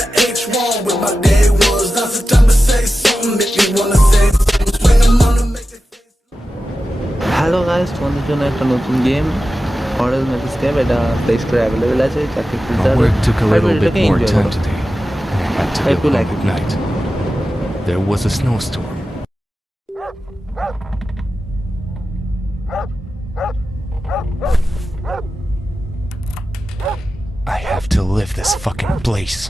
the H1 with my day ones. Now's the time to say something, make me wanna say something. Swing 'em on to make it. Hello guys, তোমাদের জন্য একটা নতুন game orange ম্যাজিস্কেপ, এটা play স্টোরে available আছে, চাকরি খুলতে হবে। Work took a little bit more time করো। today, and I had to I go feel home like at it. night. There was a snowstorm. I have to leave this fucking place.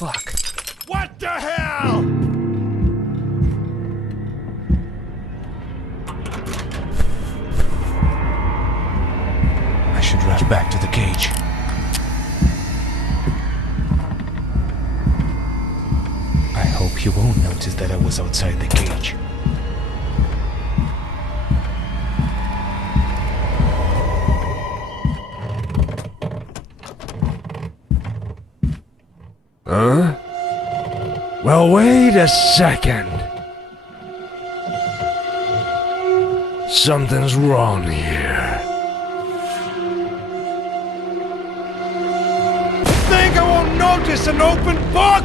Fuck. What the hell? I should rush back to the cage. I hope he won't notice that I was outside the cage. Huh? Well, wait a second. Something's wrong here. Think I won't notice an open box?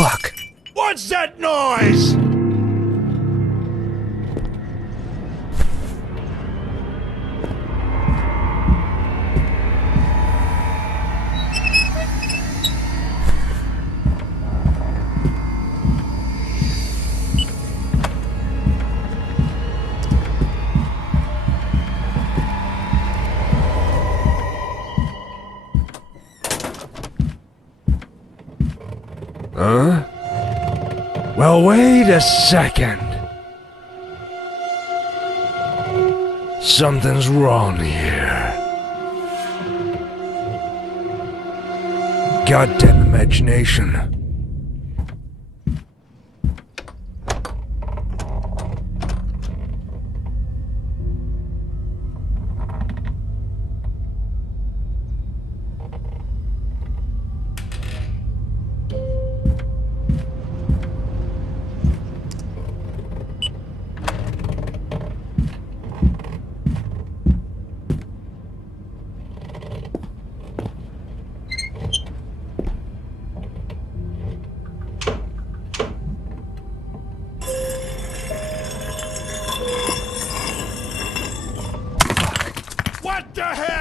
Fuck. What's that noise? Huh? Well, wait a second. Something's wrong here. Goddamn imagination. to hell!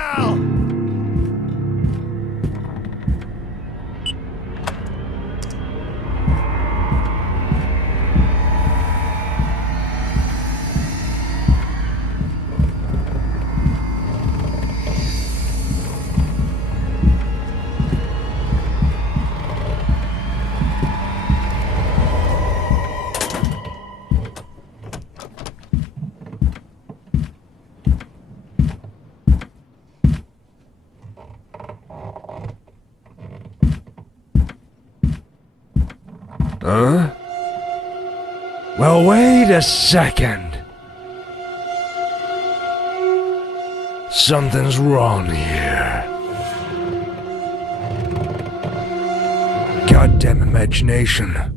Huh? Well, wait a second. Something's wrong here. Goddamn imagination.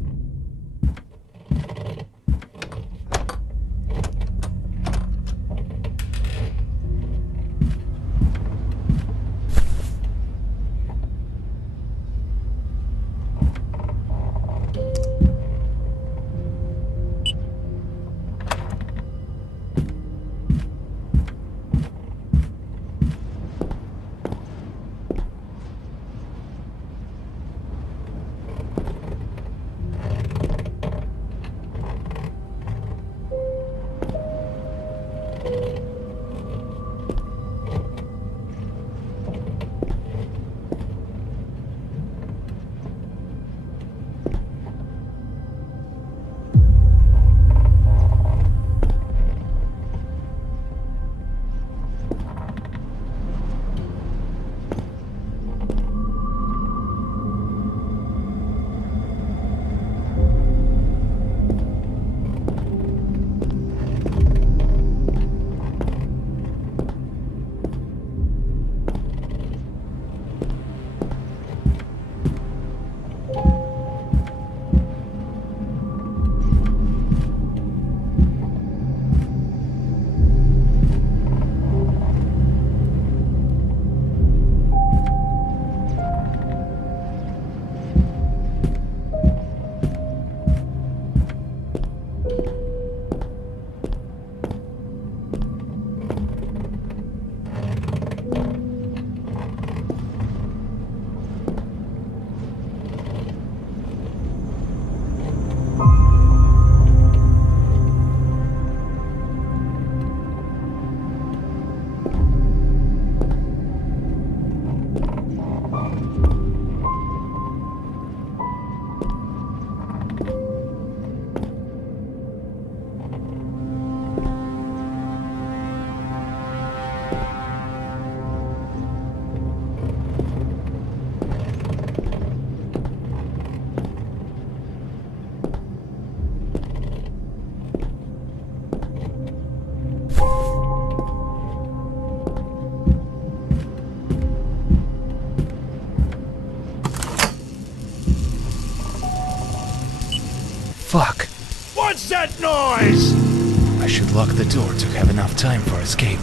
Fuck. What's that noise? I should lock the door to have enough time for escape.